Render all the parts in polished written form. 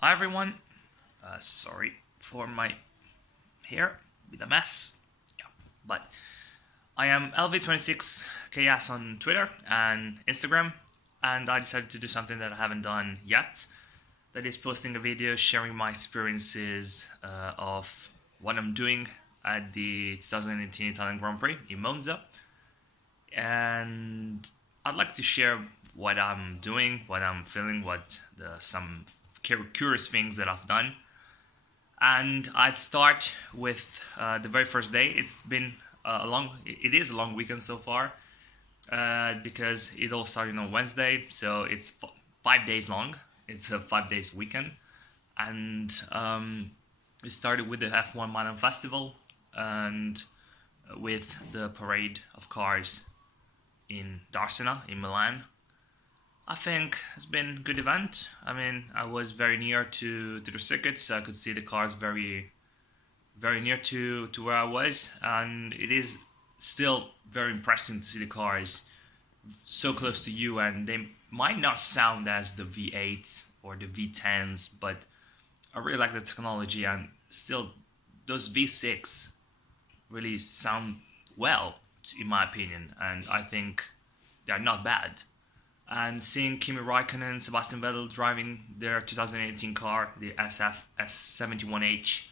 Hi everyone, sorry for my hair with a mess. Yeah, but I am LV26KS on Twitter and Instagram, and I decided to do something that I haven't done yet. That is posting a video sharing my experiences of what I'm doing at the 2018 Italian Grand Prix in Monza, and I'd like to share what I'm doing, what I'm feeling, what some curious things that I've done. And I'd start with the very first day. It's been it is a long weekend so far because it all started on Wednesday, so it's 5 days long. It's a 5 days weekend, and it started with the F1 Milan Festival and with the parade of cars in Darsena in Milan. I think it's been a good event. I mean, I was very near to the circuit, so I could see the cars very near to where I was, and it is still very impressive to see the cars so close to you, and they might not sound as the V8s or the V10s, but I really like the technology, and still those V6 really sound well, in my opinion, and I think they're not bad. And seeing Kimi Raikkonen and Sebastian Vettel driving their 2018 car, the SF S71H,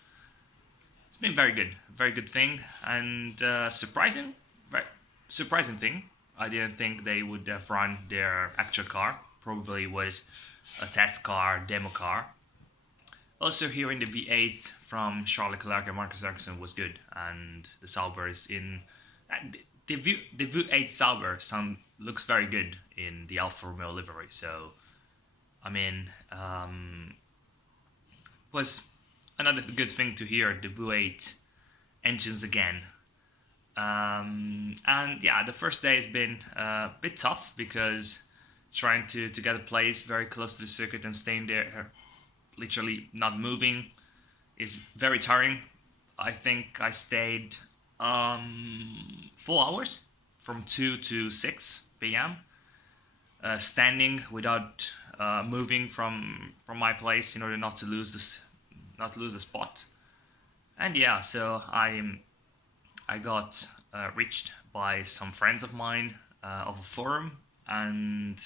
it's been very good thing, and surprising thing. I didn't think they would have run their actual car. Probably was a test car, demo car. Also, hearing the V8 from Charles Leclerc and Marcus Ericsson was good, and the Saubers in the V8 Sauber looks very good in the Alfa Romeo livery. So, I mean, was another good thing to hear the V8 engines again. And yeah, the first day has been a bit tough because trying to get a place very close to the circuit and staying there, literally not moving, is very tiring. I think I stayed 4 hours from 2 to 6 p.m. Standing without moving from my place in order not to lose the spot. And yeah, so I got reached by some friends of mine of a forum, and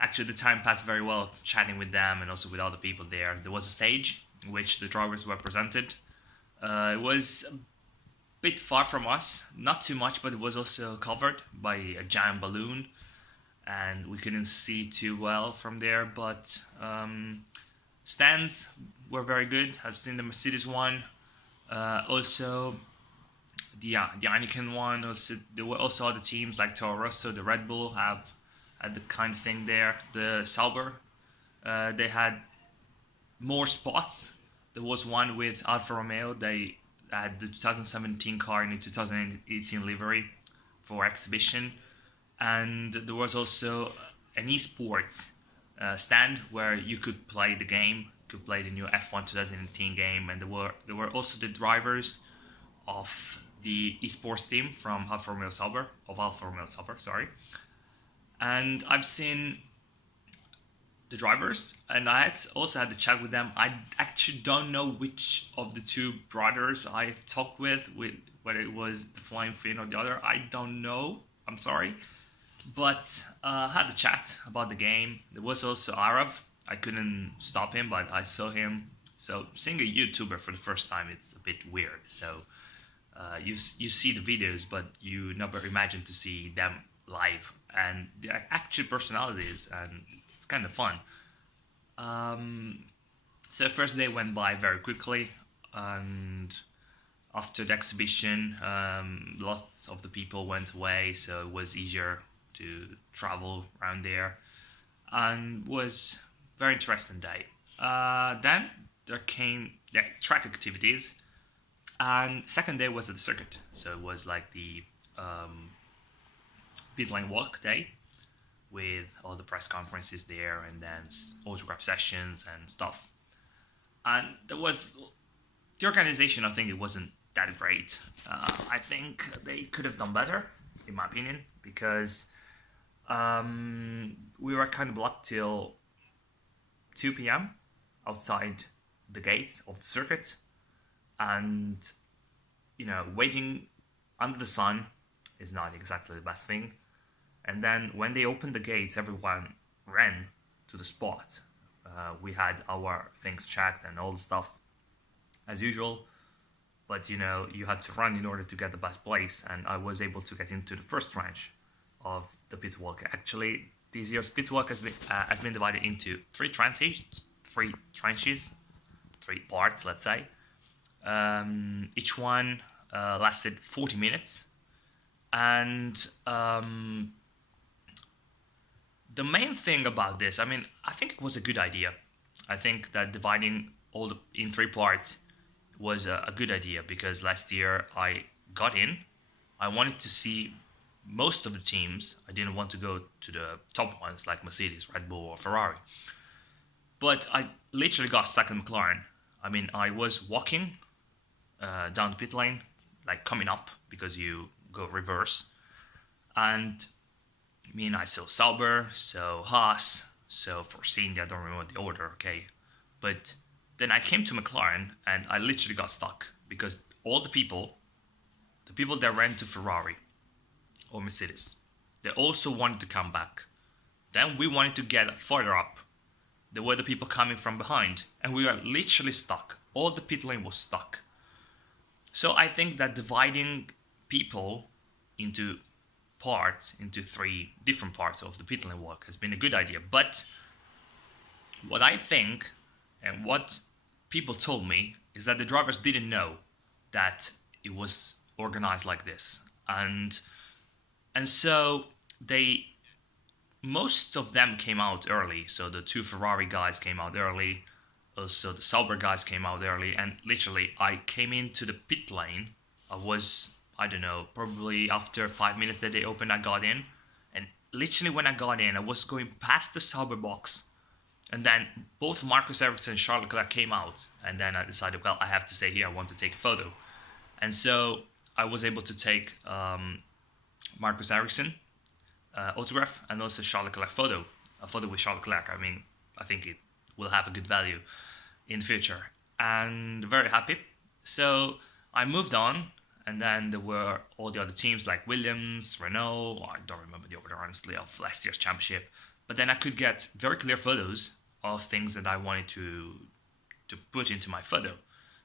actually the time passed very well chatting with them and also with other people there. There was a stage in which the drivers were presented. It was a bit far from us, not too much, but it was also covered by a giant balloon, and we couldn't see too well from there, but stands were very good. I've seen the Mercedes one, also the Heineken one. Also, there were also other teams like Toro Rosso, the Red Bull had the kind of thing there. The Sauber, they had more spots. There was one with Alfa Romeo. They had the 2017 car in the 2018 livery for exhibition, and there was also an esports stand where you could play the game, could play the new F1 2018 game, and there were also the drivers of the esports team from Alfa Romeo Sauber, sorry. And I've seen the drivers, and I also had to chat with them. I actually don't know which of the two brothers I talked with whether it was the Flying Finn or the other. I don't know. I'm sorry. But I had a chat about the game. There was also Arav. I couldn't stop him, but I saw him. So seeing a YouTuber for the first time, it's a bit weird. So you see the videos, but you never imagine to see them live and the actual personalities, and it's kind of fun. So the first day went by very quickly, and after the exhibition, lots of the people went away, so it was easier to travel around there, and was very interesting day. Then there came the track activities, and second day was at the circuit, so it was like the pit lane walk day with all the press conferences there, and then autograph sessions and stuff. And there was the organization. I think it wasn't that great. I think they could have done better, in my opinion, because we were kind of blocked till 2 p.m. outside the gates of the circuit, and waiting under the sun is not exactly the best thing. And then when they opened the gates, everyone ran to the spot. We had our things checked and all the stuff as usual, but you had to run in order to get the best place, and I was able to get into the first tranche of the pit walk. Actually, this year's pit walk has been divided into three parts, let's say. Each one lasted 40 minutes, and the main thing about this, I think it was a good idea. I think that dividing in three parts was a good idea, because last year I got in. I wanted to see most of the teams. I didn't want to go to the top ones like Mercedes, Red Bull, or Ferrari. But I literally got stuck in McLaren. I was walking down the pit lane, like coming up, because you go reverse. And I saw Sauber, so Haas, so Force India, I don't remember the order, okay. But then I came to McLaren, and I literally got stuck, because all the people that ran to Ferrari or Mercedes, they also wanted to come back. Then we wanted to get further up. There were the people coming from behind, and we were literally stuck. All the pit lane was stuck. So I think that dividing people into three different parts of the pit lane walk has been a good idea. But what I think, and what people told me, is that the drivers didn't know that it was organized like this. And so most of them came out early. So the two Ferrari guys came out early. Also the Sauber guys came out early. And literally, I came into the pit lane. I don't know, probably after 5 minutes that they opened, I got in. And literally when I got in, I was going past the Sauber box. And then both Marcus Ericsson and Charles Leclerc came out. And then I decided, well, I have to stay here. I want to take a photo. And so I was able to take Marcus Ericsson autograph, and also Charles Leclerc a photo with Charles Leclerc. I think it will have a good value in the future. And very happy. So I moved on. And then there were all the other teams like Williams, Renault, I don't remember the order, honestly, of last year's championship. But then I could get very clear photos of things that I wanted to put into my photo.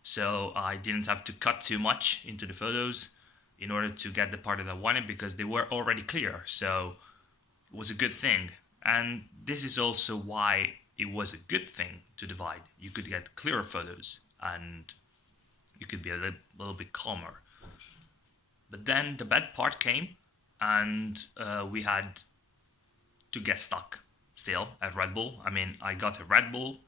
So I didn't have to cut too much into the photos in order to get the part that I wanted, because they were already clear. So it was a good thing. And this is also why it was a good thing to divide. You could get clearer photos, and you could be a little bit calmer. But then the bad part came, and we had to get stuck still at Red Bull. I got a Red Bull.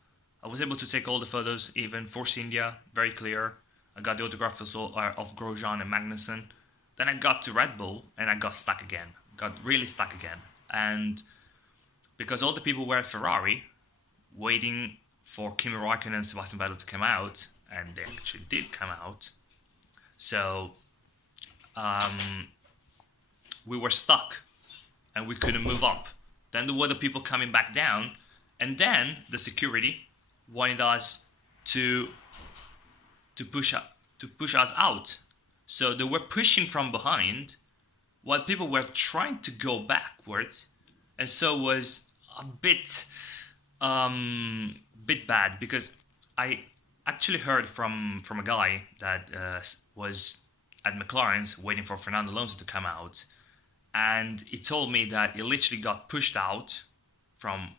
I was able to take all the photos, even Force India, very clear. I got the autograph of Grosjean and Magnussen. Then I got to Red Bull, and I got stuck again. Got really stuck again. And because all the people were at Ferrari, waiting for Kimi Räikkönen and Sebastian Vettel to come out, and they actually did come out. So we were stuck, and we couldn't move up. Then there were the people coming back down, and then the security wanted us to push us out. So they were pushing from behind, while people were trying to go backwards, and so it was a bit bad, because I actually heard from a guy that was at McLaren's waiting for Fernando Alonso to come out, and he told me that he literally got pushed out from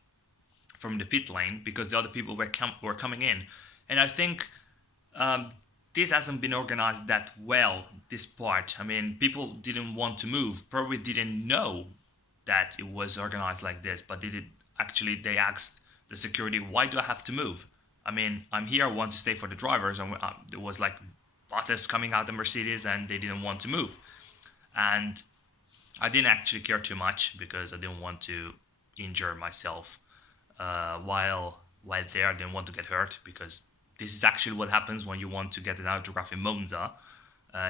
the pit lane because the other people were coming in. And I think this hasn't been organized that well, this part. People didn't want to move, probably didn't know that it was organized like this, but they asked the security, why do I have to move? I'm here, I want to stay for the drivers, and there was like Bottas coming out of Mercedes, and they didn't want to move. And I didn't actually care too much, because I didn't want to injure myself while there. I didn't want to get hurt, because this is actually what happens when you want to get an autograph in Monza.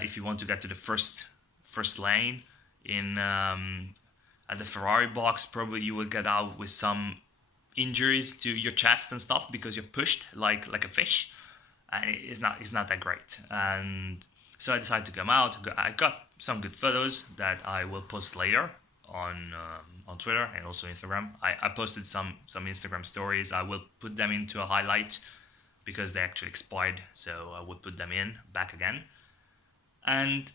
If you want to get to the first lane at the Ferrari box, probably you will get out with some injuries to your chest and stuff because you're pushed like a fish, and it's not that great. And so I decided to come out. I got some good photos that I will post later on Twitter and also Instagram. I posted some Instagram stories. I will put them into a highlight because they actually expired, so I would put them in back again. And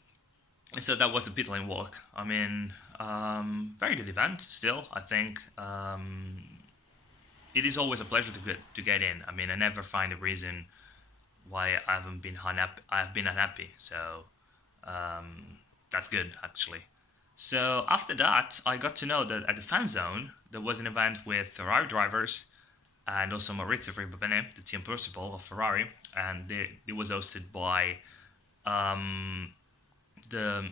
so that was the Pitlane Walk. I mean, very good event still, I think. It is always a pleasure to get in. I mean, I never find a reason why I've been unhappy. So that's good, actually. So after that, I got to know that at the fan zone, there was an event with Ferrari drivers and also Maurizio Ribbabene, the team principal of Ferrari, and it was hosted by the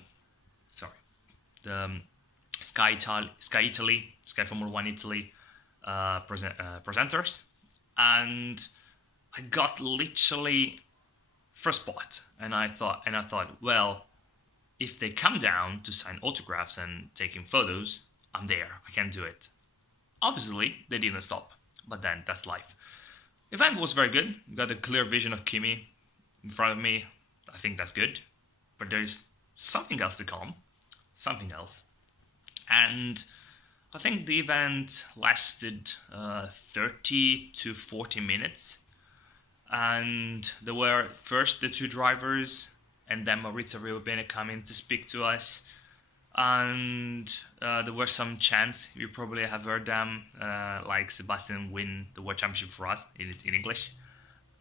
Sky Italy, Sky Formula One Italy presenters, and I got literally first spot, and I thought, well, if they come down to sign autographs and taking photos, I'm there. I can do it. Obviously, they didn't stop, but then that's life. Event was very good. Got a clear vision of Kimi in front of me. I think that's good, but there's something else to come. Something else. And I think the event lasted 30 to 40 minutes. And there were first the two drivers and then Maurizio Ribbabene coming to speak to us. And there were some chants, you probably have heard them, like Sebastian win the World Championship for us in English.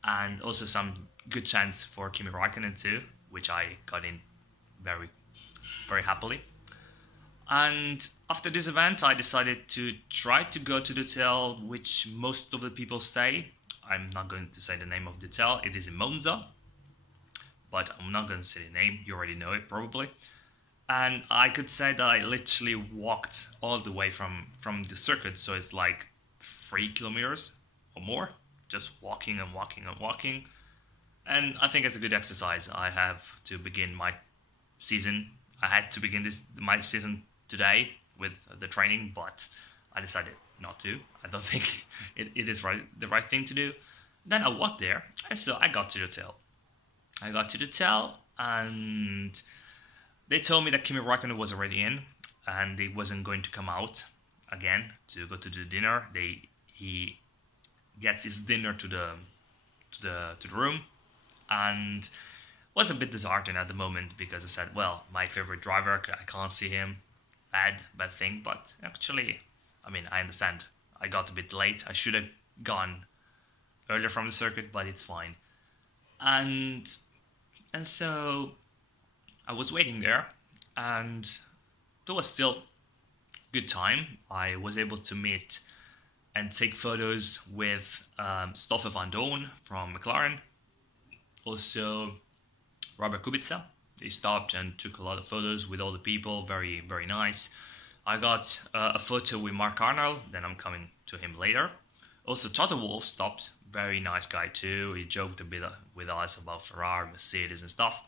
And also some good chants for Kimi Raikkonen too, which I got in very, very happily. And after this event, I decided to try to go to the hotel which most of the people stay. I'm not going to say the name of the hotel. It is in Monza, but I'm not going to say the name. You already know it probably. And I could say that I literally walked all the way from the circuit. So it's like 3 kilometers or more, just walking and walking and walking. And I think it's a good exercise. I have to begin my season. I had to begin my season today with the training, but I decided not to. I don't think it is the right thing to do. Then I walked there, and so I got to the hotel. And they told me that Kimi Raikkonen was already in, and he wasn't going to come out again to go to the dinner. He gets his dinner to the room, and was a bit disheartened at the moment because I said, well, my favorite driver, I can't see him. Bad thing, but actually, I mean, I understand. I got a bit late. I should have gone earlier from the circuit, but it's fine. And so I was waiting there, and there was still good time. I was able to meet and take photos with Stoffel van Doorn from McLaren, also Robert Kubica. They stopped and took a lot of photos with all the people. Very, very nice. I got a photo with Mark Arnold. Then I'm coming to him later. Also, Toto Wolff stopped. Very nice guy too. He joked a bit with us about Ferrari, Mercedes and stuff.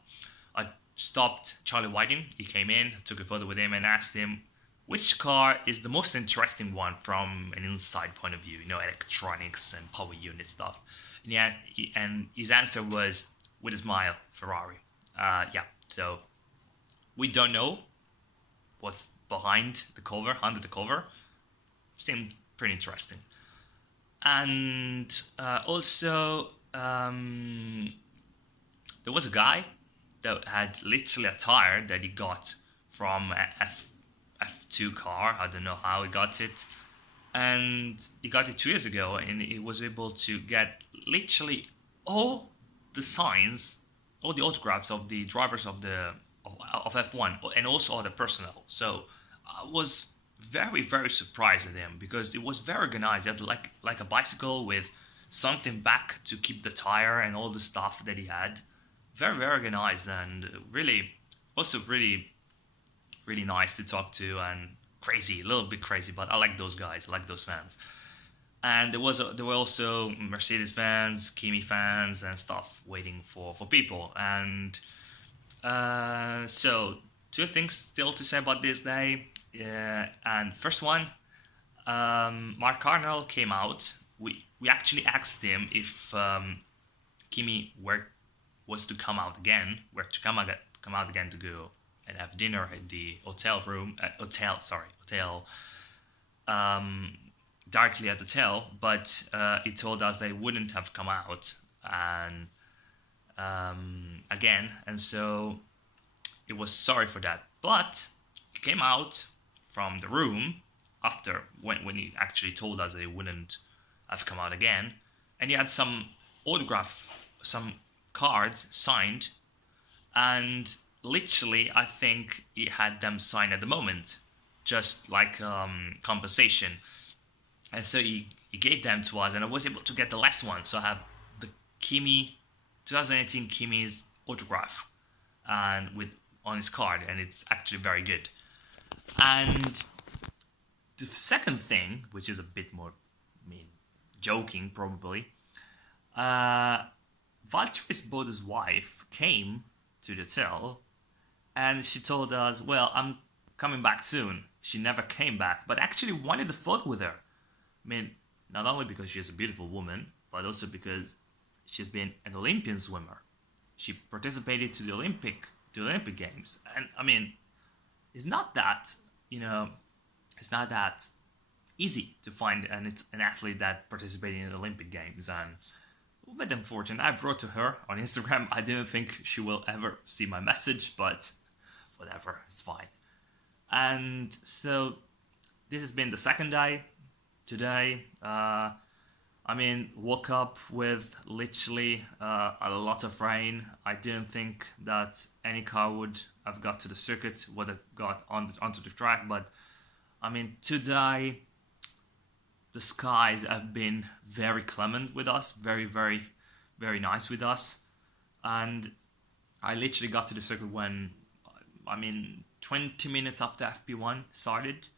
I stopped Charlie Whiting. He came in, took a photo with him and asked him which car is the most interesting one from an inside point of view. You know, electronics and power unit stuff. And his answer was, with a smile, Ferrari. Yeah. So we don't know what's behind the cover, under the cover. Seemed pretty interesting. And also, there was a guy that had literally a tire that he got from a F2 car. I don't know how he got it. And he got it 2 years ago, and he was able to get literally all the signs, all the autographs of the drivers of F1 and also other personnel. So I was very, very surprised at him because it was very organized. He had like a bicycle with something back to keep the tire and all the stuff that he had. Very, very organized and really nice to talk to and crazy, a little bit crazy, but I like those guys. I like those fans. And there were also Mercedes fans, Kimi fans, and stuff waiting for people. And so 2 things still to say about this day. And first one, Mark Arnold came out. We actually asked him if Kimi was to come out again, were to come out again to go and have dinner at the hotel um, directly at the hotel, but he told us they wouldn't have come out and again, and so it was sorry for that. But he came out from the room after when he actually told us they wouldn't have come out again, and he had some cards signed, and literally I think he had them signed at the moment, just like compensation, and so he gave them to us, and I was able to get the last one, so I have the Kimi 2018 Kimi's autograph and with on his card, and it's actually very good. And the second thing, which is a bit more, I mean, joking probably, Valtteri's Boda's wife came to the hotel, and she told us, "Well, I'm coming back soon." She never came back, but actually wanted a photo with her. I mean, not only because she's a beautiful woman, but also because she's been an Olympian swimmer. She participated to the Olympic Games, and I mean, it's not that it's not that easy to find an athlete that participated in the Olympic Games, and a bit unfortunate. I wrote to her on Instagram. I didn't think she will ever see my message, but whatever, it's fine. And so this has been the second day. Today, woke up with literally a lot of rain. I didn't think that any car would have got to the circuit, would have got onto the track. But I mean, today, the skies have been very clement with us, very, very, very nice with us. And I literally got to the circuit when, 20 minutes after FP1 started,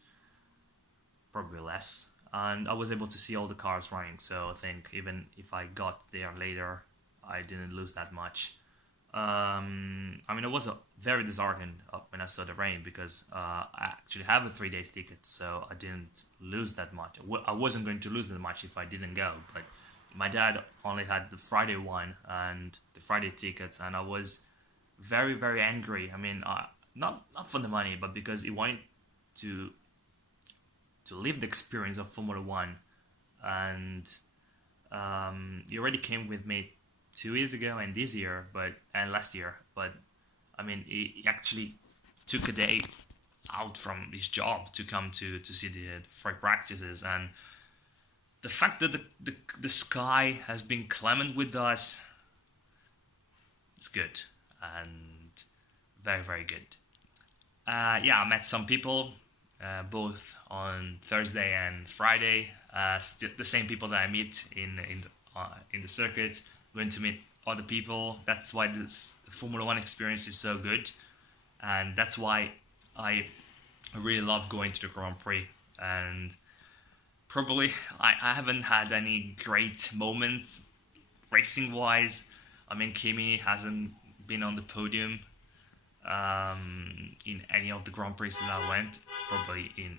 probably less. And I was able to see all the cars running, so I think even if I got there later, I didn't lose that much. It was very disheartened when I saw the rain, because I actually have a 3 day ticket, so I didn't lose that much. I wasn't going to lose that much if I didn't go, but my dad only had the Friday one and the Friday tickets, and I was very, very angry. I mean, not for the money, but because he wanted to live the experience of Formula One, and he already came with me 2 years ago and this year, and last year. But I mean, he actually took a day out from his job to come to see the free practices, and the fact that the sky has been clement with us, it's good and very, very good. I met some people. Both on Thursday and Friday, the same people that I meet in the circuit. Going to meet other people. That's why this Formula One experience is so good, and that's why I really love going to the Grand Prix. And probably I haven't had any great moments racing wise. I mean, Kimi hasn't been on the podium in any of the Grand Prix that I went, probably in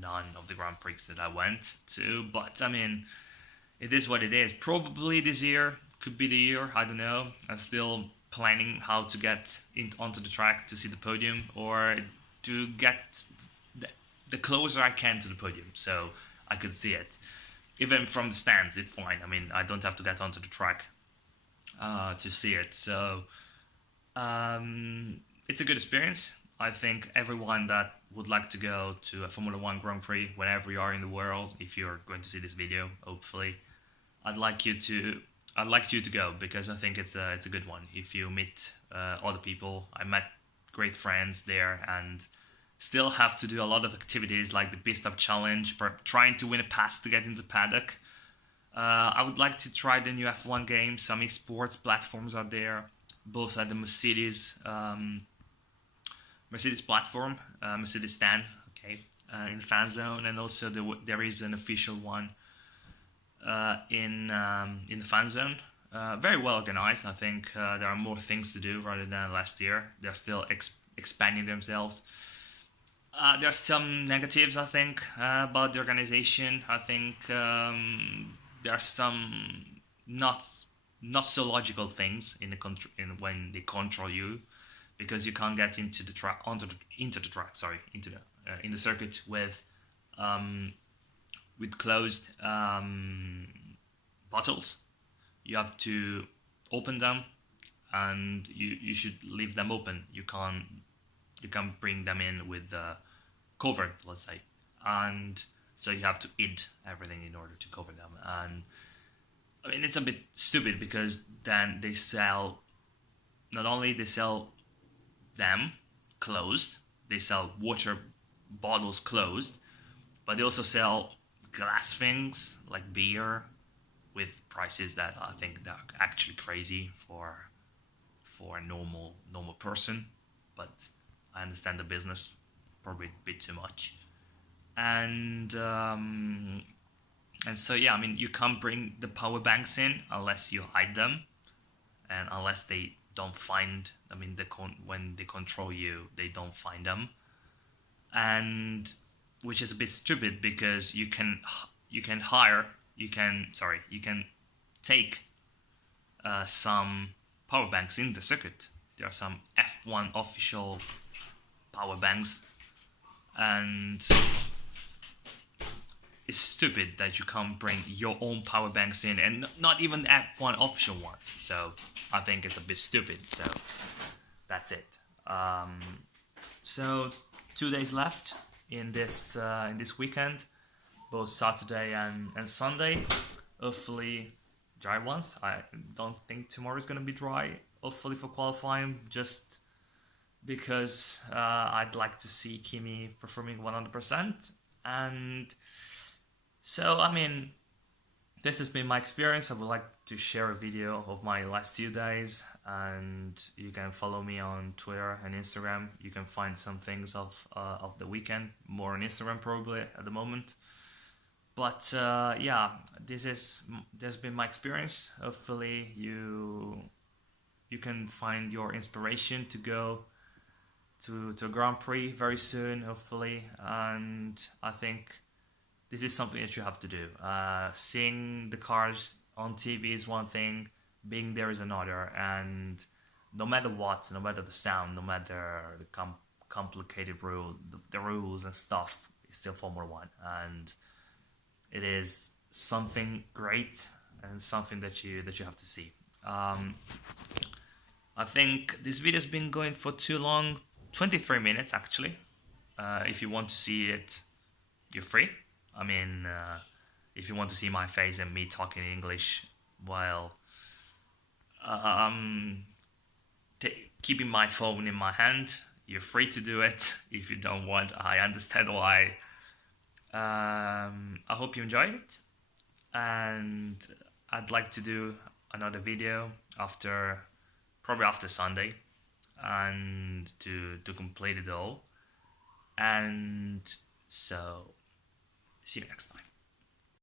none of the Grand Prix that I went to, but I mean, it is what it is. Probably this year could be the year, I don't know. I'm still planning how to get onto the track to see the podium, or to get the closer I can to the podium, so I could see it. Even from the stands, it's fine. I mean, I don't have to get onto the track to see it, so it's a good experience. I think everyone that would like to go to a Formula One Grand Prix, wherever you are in the world, if you're going to see this video, hopefully, I'd like you to go, because I think it's a good one. If you meet other people, I met great friends there, and still have to do a lot of activities like the Pit Stop Challenge, trying to win a pass to get into the paddock. I would like to try the new F1 game. Some esports platforms are there, both at the Mercedes platform, Mercedes stand, in the fan zone, and also there is an official one in the fan zone. Very well organized. I think there are more things to do rather than last year. They're still expanding themselves. There's some negatives, I think, about the organization. I think there's some not not so logical things in when they control you, because you can't get into the track into the track. Sorry, into the in the circuit um, with closed bottles. You have to open them, and you should leave them open. You can't bring them in with covered, let's say, and so you have to eat everything in order to cover them. And I mean, it's a bit stupid, because then they sell, not only they sell them closed, they sell water bottles closed, but they also sell glass things like beer with prices that I think they're actually crazy for a normal person. But I understand the business probably a bit too much. And so yeah, I mean, you can't bring the power banks in unless you hide them, and unless they don't find. I mean, when they control you, they don't find them, and which is a bit stupid, because you can take some power banks in the circuit. There are some F1 official power banks, and it's stupid that you can't bring your own power banks in, and not even F1 official ones. So I think it's a bit stupid. So that's it. So 2 days left in this weekend, both Saturday and Sunday. Hopefully dry ones. I don't think tomorrow is gonna be dry. Hopefully for qualifying, just because I'd like to see Kimi performing 100%. And so, I mean, this has been my experience. I would like to share a video of my last 2 days, and you can follow me on Twitter and Instagram. You can find some things of the weekend, more on Instagram probably at the moment. But yeah, there's been my experience. Hopefully you can find your inspiration to go to a Grand Prix very soon, hopefully. And I think this is something that you have to do. Seeing the cars on TV is one thing, being there is another. And no matter what, no matter the sound, no matter the complicated the rules and stuff, it's still Formula One, and it is something great and something that you have to see. I think this video's been going for too long, 23 minutes actually. If you want to see it, you're free. I mean, if you want to see my face and me talking English while keeping my phone in my hand, you're free to do it. If you don't want, I understand why. I hope you enjoyed it, and I'd like to do another video probably after Sunday, and to complete it all. And so see you next time.